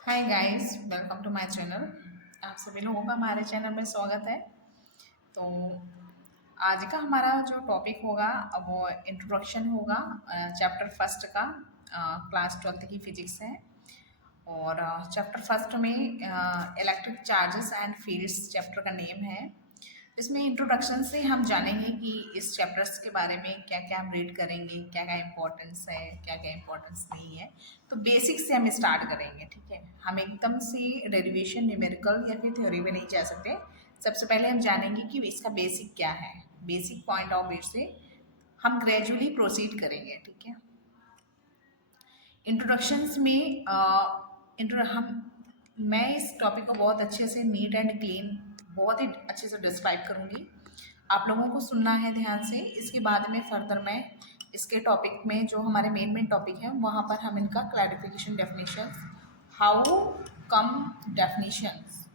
Hi guys, welcome to my channel. आप सभी लोगों का हमारे चैनल में स्वागत है। तो आज का हमारा जो टॉपिक होगा वो इंट्रोडक्शन होगा चैप्टर फर्स्ट का। क्लास ट्वेल्थ की फिजिक्स है और चैप्टर फर्स्ट में electric charges and fields chapter का नेम है। इसमें इंट्रोडक्शन से हम जानेंगे कि इस चैप्टर्स के बारे में क्या क्या हम रीड करेंगे, क्या क्या इम्पोर्टेंस है, क्या क्या इम्पोर्टेंस नहीं है। तो बेसिक से हम स्टार्ट करेंगे, ठीक है। हम एकदम से डेरिवेशन, न्यूमेरिकल या फिर थ्योरी में नहीं जा सकते। सबसे पहले हम जानेंगे कि इसका बेसिक क्या है। बेसिक पॉइंट ऑफ व्यू से हम ग्रेजुअली प्रोसीड करेंगे, ठीक है। इंट्रोडक्शंस में मैं इस टॉपिक को बहुत अच्छे से नीट एंड क्लीन, बहुत ही अच्छे से डिस्क्राइब करूँगी। आप लोगों को सुनना है ध्यान से। इसके बाद में फर्दर मैं इसके टॉपिक में जो हमारे मेन टॉपिक है वहाँ पर हम इनका clarification, definition, how come definitions,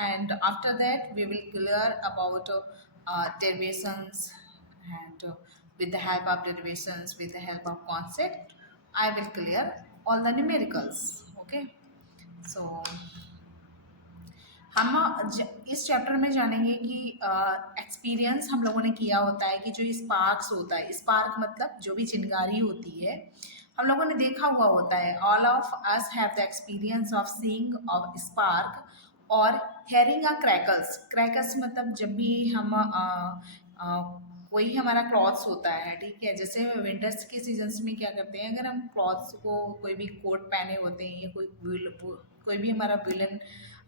and after that we will clear about derivations, and with the help of derivations, with the help of concept, I will clear all the numericals. Okay, so इस chapter में जानेंगे कि experience हम लोगों ने किया होता है कि जो स्पार्क्स होता है, स्पार्क मतलब जो भी चिंगारी होती है, हम लोगों ने देखा हुआ होता है। All of us have the experience of seeing of spark और हेयरिंग अ क्रैकल्स। क्रैकल्स मतलब जब भी हम कोई हमारा क्लॉथ्स होता है, ठीक है। जैसे विंटर्स के सीजन्स में क्या करते हैं, अगर हम क्लॉथ्स को कोई भी कोट पहने होते हैं या कोई भी हमारा विलन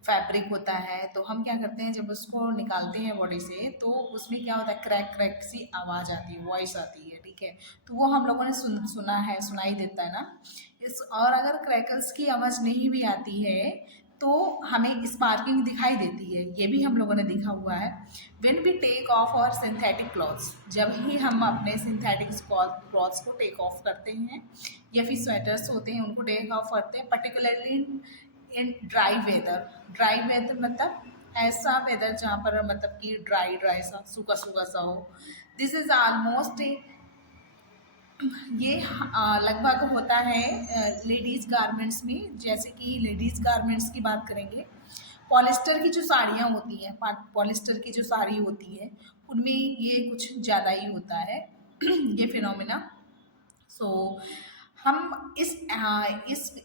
फैब्रिक होता है, तो हम क्या करते हैं, जब उसको निकालते हैं बॉडी से तो उसमें क्या होता है, क्रैक क्रैक सी आवाज़ आती है, वॉइस आती है, ठीक है। तो वो हम लोगों ने सुना है, सुनाई देता है ना। और अगर क्रैकल्स की आवाज़ नहीं भी आती है तो हमें स्पार्किंग दिखाई देती है, ये भी हम लोगों ने देखा हुआ है। व्हेन वी टेक ऑफ और सिंथेटिक क्लॉथ्स, जब ही हम अपने सिंथेटिक क्लॉथ्स को टेक ऑफ करते हैं या फिर स्वेटर्स होते हैं उनको टेक ऑफ करते हैं, particularly in dry weather. Dry weather मतलब ऐसा वेदर जहाँ पर मतलब कि ड्राई ड्राई सा, सूखा सूखा सा हो। दिस इज ऑलमोस्ट ये लगभग होता है लेडीज़ गारमेंट्स में। जैसे कि लेडीज़ गारमेंट्स की बात करेंगे, पॉलिस्टर की जो साड़ियाँ होती हैं, पॉलिस्टर की जो साड़ी होती है उनमें ये कुछ ज़्यादा ही होता है ये फिनोमिना। सो हम इस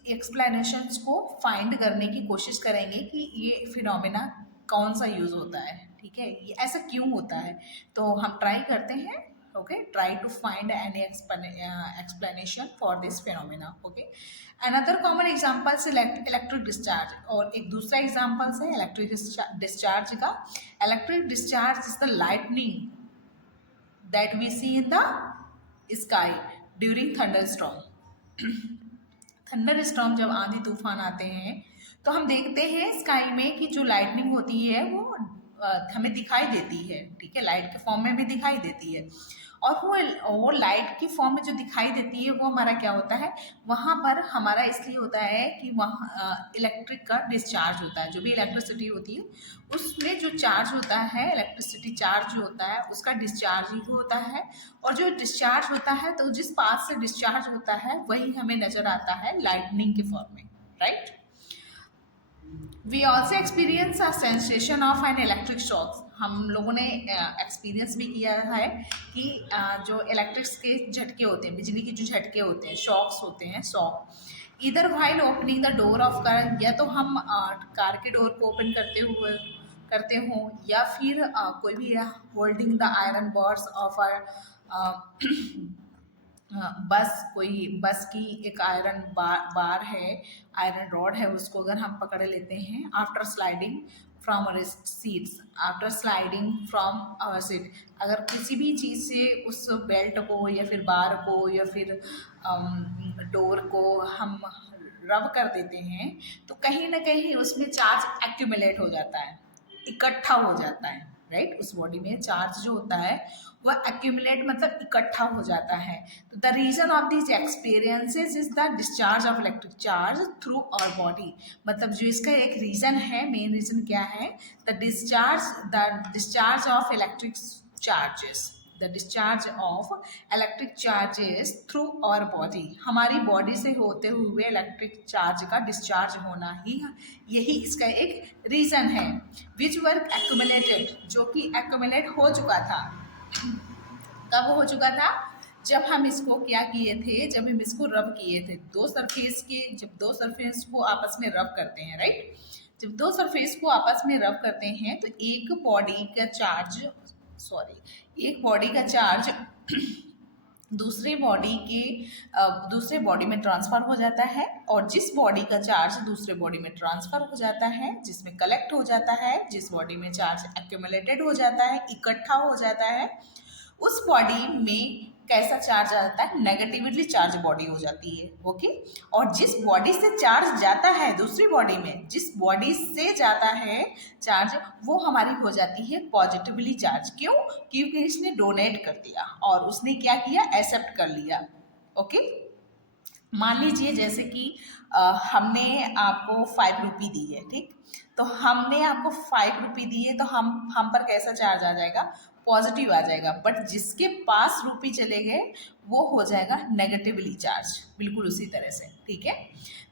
एक्सप्लेनेशंस को फाइंड करने की कोशिश करेंगे कि ये फिनोमिना कौन सा यूज़ होता है, ठीक है, ये ऐसा क्यों होता है। तो हम ट्राई करते हैं। Okay, try to find any explanation for this phenomena. Okay, another common example is electric discharge, और एक दूसरा एग्जाम्पल है इलेक्ट्रिक डिस्चार्ज का। Electric discharge is the lightning that we see in the sky during thunderstorm. Thunderstorm जब आंधी तूफान आते हैं तो हम देखते हैं स्काई में कि जो लाइटनिंग होती है वो हमें दिखाई देती है, ठीक है, लाइट के फॉर्म में भी दिखाई देती है। और वो लाइट की फॉर्म में जो दिखाई देती है वो हमारा क्या होता है, वहाँ पर हमारा इसलिए होता है कि वहाँ इलेक्ट्रिक का डिस्चार्ज होता है। जो भी इलेक्ट्रिसिटी होती है उसमें जो चार्ज होता है, इलेक्ट्रिसिटी चार्ज जो होता है उसका डिस्चार्ज ही होता है। और जो डिस्चार्ज होता है तो जिस पाथ से डिस्चार्ज होता है वही हमें नज़र आता है लाइटनिंग के फॉर्म में, right. We also experience a sensation of an electric shock. हम लोगों ने एक्सपीरियंस भी किया है कि जो इलेक्ट्रिक्स के झटके होते हैं, बिजली के जो झटके होते हैं, शॉक्स होते हैं, शॉक इधर while opening the door of car, या तो हम कार के डोर को ओपन करते हों, या फिर कोई भी holding the iron Bohr's of बस, कोई बस की एक आयरन बार है, आयरन रॉड है, उसको अगर हम पकड़ लेते हैं after sliding from our seats, after sliding from our seat, अगर किसी भी चीज़ से उस बेल्ट को या फिर बार को या फिर डोर को हम रब कर देते हैं तो कहीं ना कहीं उसमें चार्ज एक्यूमुलेट हो जाता है, इकट्ठा हो जाता है, राइट। उस बॉडी में चार्ज जो होता है वह एक्यूमुलेट मतलब इकट्ठा हो जाता है। तो the reason of this experiences is the discharge of electric charge through our body. मतलब जो इसका एक रीज़न है, मेन रीज़न क्या है, the discharge of electric charges, the discharge of electric charges through our body, हमारी बॉडी से होते हुए इलेक्ट्रिक चार्ज का डिस्चार्ज होना ही यही इसका एक रीज़न है। विच वर्क एक्यूमुलेटेड, जो कि एक्यूमुलेट हो चुका था। कब हो चुका था? जब हम इसको क्या किए थे, जब हम इसको रब किए थे, दो सरफेस के, जब दो सरफेस को आपस में रब करते हैं, राइट, जब दो सरफेस को आपस में रब करते हैं तो एक बॉडी का चार्ज दूसरे बॉडी में ट्रांसफर हो जाता है, और जिस बॉडी का चार्ज दूसरे बॉडी में ट्रांसफर हो जाता है, जिसमें कलेक्ट हो जाता है, जिस बॉडी में चार्ज एक्यूमुलेटेड हो जाता है, इकट्ठा हो जाता है, उस बॉडी में कैसा चार्ज आता है? नेगेटिवली चार्ज बॉडी हो जाती है। ओके, और जिस बॉडी से चार्ज जाता है दूसरी बॉडी में, जिस बॉडी से जाता है चार्ज, वो हमारी हो जाती है पॉजिटिवली चार्ज। क्यों? क्योंकि इसने डोनेट कर दिया और उसने क्या किया? एक्सेप्ट कर लिया। ओके, मान लीजिए जैसे कि हमने आपको 5 रुपये दी है, ठीक, तो हमने आपको 5 रुपये दिए तो हम पर कैसा चार्ज आ जाएगा? पॉजिटिव आ जाएगा। बट जिसके पास रुपये चले गए वो हो जाएगा नेगेटिवली चार्ज, बिल्कुल उसी तरह से। ठीक है,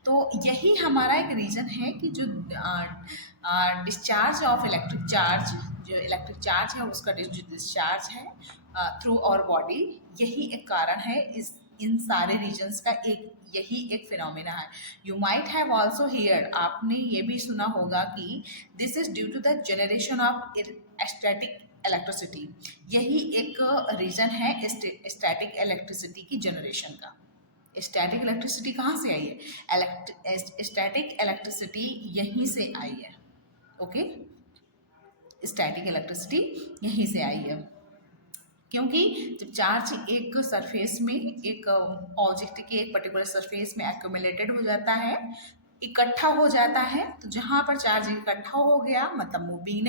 तो यही हमारा एक रीज़न है कि जो डिस्चार्ज ऑफ इलेक्ट्रिक चार्ज, जो इलेक्ट्रिक चार्ज है उसका जो डिस्चार्ज है थ्रू आवर बॉडी, यही एक कारण है इन सारे रीजन्स का, यही एक फिनोमेना है। You might have also heard, आपने ये भी सुना होगा कि this is due to the generation of static electricity, यही एक रीज़न है स्टैटिक इलेक्ट्रिसिटी की जनरेशन का। स्टैटिक इलेक्ट्रिसिटी कहाँ से आई है? स्टैटिक इलेक्ट्रिसिटी यहीं से आई है। ओके, स्टैटिक इलेक्ट्रिसिटी यहीं से आई है, क्योंकि जब चार्ज एक सरफेस में, एक ऑब्जेक्ट के एक पर्टिकुलर सरफेस में एक्यूमुलेटेड हो जाता है, इकट्ठा हो जाता है, तो जहाँ पर चार्ज इकट्ठा हो गया मतलब मूविंग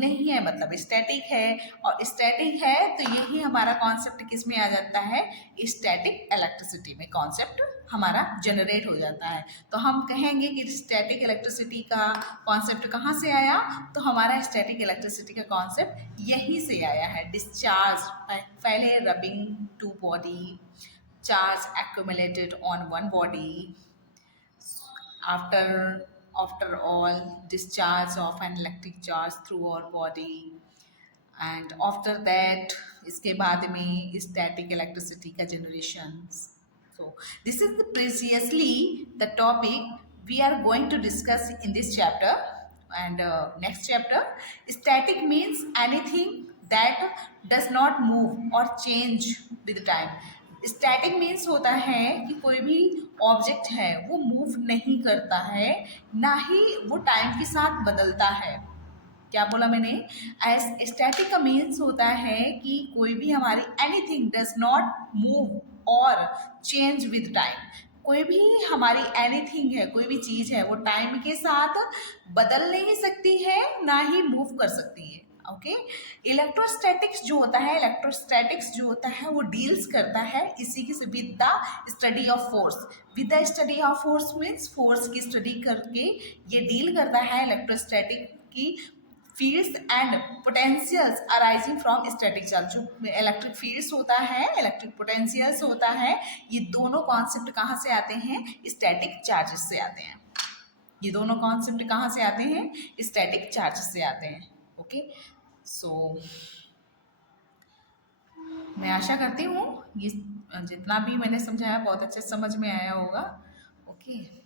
नहीं है मतलब स्टैटिक है, और स्टैटिक है तो यही हमारा कॉन्सेप्ट किस में आ जाता है? स्टैटिक इलेक्ट्रिसिटी में कॉन्सेप्ट हमारा जनरेट हो जाता है। तो हम कहेंगे कि स्टैटिक इलेक्ट्रिसिटी का कॉन्सेप्ट कहाँ से आया? तो हमारा स्टैटिक इलेक्ट्रिसिटी का कॉन्सेप्ट यहीं से आया है। डिस्चार्ज, पहले rubbing two body, charge accumulated on one body, after all discharge of an electric charge through our body, and after that इसके बाद में static electricity का generation. So this is preciously the topic we are going to discuss in this chapter. And next chapter, static means anything that does not move or change with time. Static means होता है कि कोई भी object है वो move नहीं करता है, ना ही वो टाइम के साथ बदलता है। क्या बोला मैंने? एज स्टैटिक का मीन्स होता है कि कोई भी हमारी एनीथिंग डज नॉट मूव और चेंज विद टाइम। कोई भी हमारी एनीथिंग है, कोई भी चीज़ है, वो टाइम के साथ बदल नहीं सकती है, ना ही मूव कर सकती है। ओके, इलेक्ट्रोस्टैटिक्स जो होता है वो डील्स करता है इसी की with the study of force. With the study of force means force की स्टडी करके ये डील करता है इलेक्ट्रोस्टैटिक की fields and potentials arising from static charge. जो इलेक्ट्रिक फील्ड्स होता है, इलेक्ट्रिक पोटेंशियल्स होता है, ये दोनों कॉन्सेप्ट कहाँ से आते हैं? स्टैटिक चार्जेस से आते हैं। ये दोनों कॉन्सेप्ट कहाँ से आते हैं? स्टैटिक चार्जेस से आते हैं। ओके, सो मैं आशा करती हूँ ये जितना भी मैंने समझाया बहुत अच्छे समझ में आया होगा। ओके।